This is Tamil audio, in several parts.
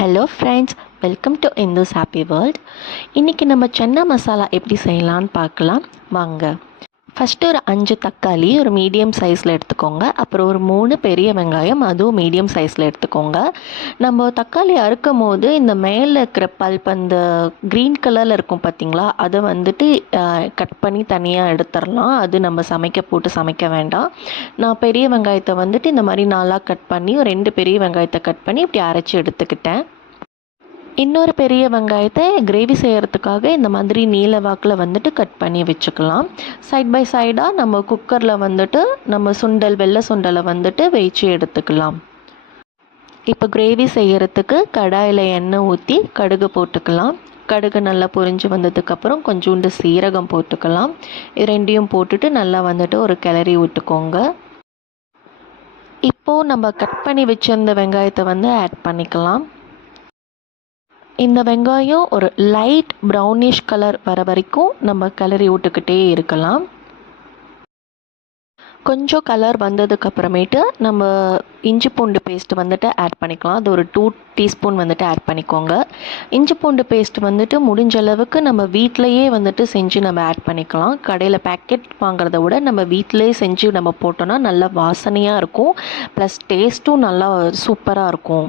Hello friends, welcome to Indhu's happy world. இன்றைக்கி நம்ம சென்னா மசாலா எப்படி செய்யலான்னு பார்க்கலாம் வாங்க. ஃபஸ்ட்டு ஒரு 5 தக்காளி ஒரு மீடியம் சைஸில் எடுத்துக்கோங்க. அப்புறம் ஒரு 3 பெரிய வெங்காயம், அதுவும் மீடியம் சைஸில் எடுத்துக்கோங்க. நம்ம தக்காளி அறுக்கும் போது இந்த மேலே இருக்கிற பல்ப், அந்த க்ரீன் கலரில் இருக்கும் பார்த்திங்களா, அதை வந்துட்டு கட் பண்ணி தனியாக எடுத்துடலாம். அது நம்ம போட்டு சமைக்க வேண்டாம். நான் பெரிய வெங்காயத்தை வந்துட்டு இந்த மாதிரி 4ஆக கட் பண்ணி, ஒரு 2 பெரிய வெங்காயத்தை கட் பண்ணி இப்படி அரைச்சி எடுத்துக்கிட்டேன். இன்னொரு பெரிய வெங்காயத்தை கிரேவி செய்கிறதுக்காக இந்த மாதிரி நீல வாக்கில் வந்துட்டு கட் பண்ணி வச்சுக்கலாம். சைட் பை சைடாக நம்ம குக்கரில் வந்துட்டு நம்ம வெள்ளை சுண்டலை வந்துட்டு வேய்ச்சி எடுத்துக்கலாம். இப்போ கிரேவி செய்கிறதுக்கு கடாயில் எண்ணெய் ஊற்றி கடுகு போட்டுக்கலாம். கடுகு நல்லா பொரிஞ்சு வந்ததுக்கப்புறம் கொஞ்சோண்டு சீரகம் போட்டுக்கலாம். இது ரெண்டையும் போட்டுட்டு நல்லா வந்துட்டு ஒரு கிளறி விட்டுக்கோங்க. இப்போது நம்ம கட் பண்ணி வச்சிருந்த வெங்காயத்தை வந்து ஆட் பண்ணிக்கலாம். இந்த வெங்காயம் ஒரு லைட் ப்ரௌனிஷ் கலர் வர வரைக்கும் நம்ம கிளறி விட்டுக்கிட்டே இருக்கலாம். கொஞ்சம் கலர் வந்ததுக்கப்புறமேட்டு நம்ம இஞ்சி பூண்டு பேஸ்ட் வந்துட்டு ஆட் பண்ணிக்கலாம். அது ஒரு 2 டீஸ்பூன் வந்துட்டு ஆட் பண்ணிக்கோங்க. இஞ்சி பூண்டு பேஸ்ட் வந்துட்டு முடிஞ்ச அளவுக்கு நம்ம வீட்டிலையே வந்துட்டு செஞ்சு நம்ம ஆட் பண்ணிக்கலாம். கடையில் பேக்கெட் வாங்குறத விட நம்ம வீட்டிலையே செஞ்சு நம்ம போட்டோன்னா நல்லா வாசனையாக இருக்கும், ப்ளஸ் டேஸ்ட்டும் நல்லா சூப்பராக இருக்கும்.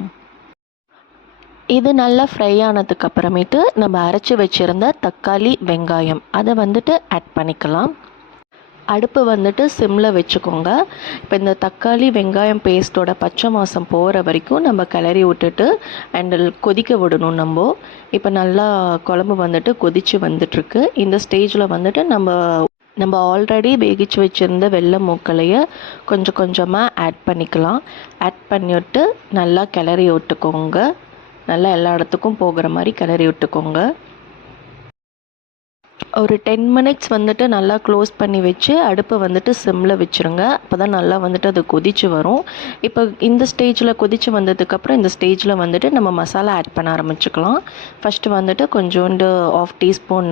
இது நல்லா ஃப்ரை ஆனதுக்கு அப்புறமேட்டு நம்ம அரைச்சி வச்சுருந்த தக்காளி வெங்காயம் அதை வந்துட்டு ஆட் பண்ணிக்கலாம். அடுப்பு வந்துட்டு சிம்மில் வச்சுக்கோங்க. இப்போ இந்த தக்காளி வெங்காயம் பேஸ்ட்டோட பச்சை வாசம் போகிற வரைக்கும் நம்ம கிளறி விட்டுட்டு கொதிக்க விடணும். இப்போ நல்லா குழம்பு வந்துட்டு கொதித்து வந்துட்டுருக்கு. இந்த ஸ்டேஜில் வந்துட்டு நம்ம ஆல்ரெடி வேகிச்சு வச்சுருந்த வெள்ளை மூக்கலையை கொஞ்சம் கொஞ்சமாக ஆட் பண்ணிக்கலாம். ஆட் பண்ணிவிட்டு நல்லா கிளறி விட்டுக்கோங்க. நல்லா எல்லா இடத்துக்கும் போகிற மாதிரி கிளறி விட்டுக்கோங்க. ஒரு 10 மினிட்ஸ் வந்துட்டு நல்லா க்ளோஸ் பண்ணி வச்சு அடுப்பை வந்துட்டு சிம்மில் வச்சுருங்க. அப்போ தான் நல்லா வந்துட்டு அது கொதித்து வரும். இப்போ இந்த ஸ்டேஜில் கொதித்து வந்ததுக்கப்புறம் இந்த ஸ்டேஜில் வந்துட்டு நம்ம மசாலா ஆட் பண்ண ஆரம்பிச்சுக்கலாம். ஃபஸ்ட்டு வந்துட்டு கொஞ்சோண்டு 1/2 டீஸ்பூன்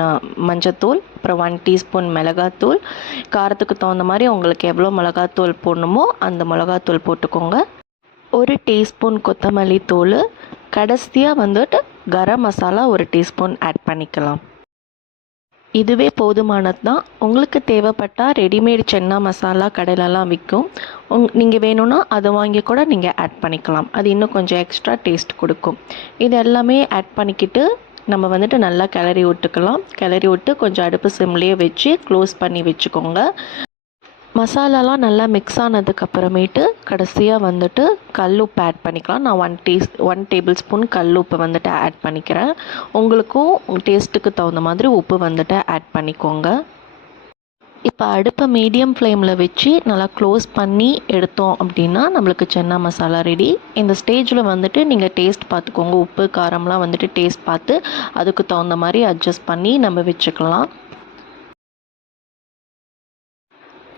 மஞ்சத்தூள், அப்புறம் 1 டீஸ்பூன் மிளகாத்தூள். காரத்துக்கு தகுந்த மாதிரி உங்களுக்கு எவ்வளோ மிளகாத்தூள் போடணுமோ அந்த மிளகாத்தூள் போட்டுக்கோங்க. 1 டீஸ்பூன் கொத்தமல்லி தூள், கடைசியாக வந்துட்டு கரம் மசாலா 1 டீஸ்பூன் ஆட் பண்ணிக்கலாம். இதுவே போதுமானது தான். உங்களுக்கு தேவைப்பட்டால் ரெடிமேட் சென்னா மசாலா கடையிலலாம் விற்கும். நீங்கள் வேணும்னா அதை வாங்கி கூட நீங்கள் ஆட் பண்ணிக்கலாம். அது இன்னும் கொஞ்சம் எக்ஸ்ட்ரா டேஸ்ட் கொடுக்கும். இது எல்லாமே ஆட் பண்ணிக்கிட்டு நம்ம வந்துட்டு நல்லா கிளறி விட்டுக்கலாம். கிளறி விட்டு கொஞ்சம் அடுப்பு சிம்லேயே வச்சு க்ளோஸ் பண்ணி வச்சுக்கோங்க. மசாலாலாம் நல்லா மிக்ஸ் ஆனதுக்கப்புறமேட்டு கடைசியாக வந்துட்டு கல் உப்பு ஆட் பண்ணிக்கலாம். நான் 1 டேபிள் ஸ்பூன் கல் உப்பு வந்துட்டு ஆட் பண்ணிக்கிறேன். உங்களுக்கும் டேஸ்ட்டுக்கு தகுந்த மாதிரி உப்பு வந்துட்டு ஆட் பண்ணிக்கோங்க. இப்போ அடுப்பை மீடியம் ஃப்ளேமில் வச்சு நல்லா க்ளோஸ் பண்ணி எடுத்தோம் அப்படின்னா நம்மளுக்கு சென்னா மசாலா ரெடி. இந்த ஸ்டேஜில் வந்துட்டு நீங்கள் டேஸ்ட் பார்த்துக்கோங்க. உப்பு காரம்லாம் வந்துட்டு டேஸ்ட் பார்த்து அதுக்கு தகுந்த மாதிரி அட்ஜஸ்ட் பண்ணி நம்ம வச்சுக்கலாம்.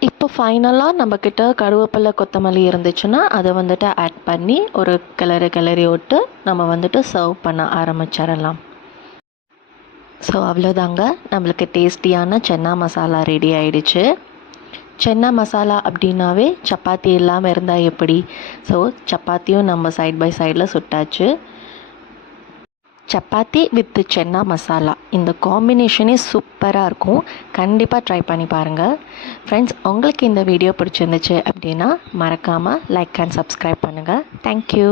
இப்போ ஃபைனலாக நம்மக்கிட்ட கருவேப்பிலை கொத்தமல்லி இருந்துச்சுன்னா அதை வந்துட்டு ஆட் பண்ணி ஒரு கிளறி விட்டு நம்ம வந்துட்டு சர்வ் பண்ண ஆரம்பிச்சிடலாம். ஸோ அவ்வளோதாங்க, நம்மளுக்கு டேஸ்டியான சென்னா மசாலா ரெடி ஆகிடுச்சு. சென்னா மசாலா அப்படின்னாவே சப்பாத்தி இல்லாமல் இருந்தால் எப்படி? ஸோ சப்பாத்தியும் நம்ம சைட் பை சைடில் சுட்டாச்சு. சப்பாத்தி வித் சென்னா மசாலா, இந்த காம்பினேஷனே சூப்பராக இருக்கும். கண்டிப்பாக ட்ரை பண்ணி பாருங்கள். ஃப்ரெண்ட்ஸ், உங்களுக்கு இந்த வீடியோ பிடிச்சிருந்துச்சு அப்படின்னா மறக்காமல் லைக் அண்ட் சப்ஸ்கிரைப் பண்ணுங்கள். தேங்க்யூ.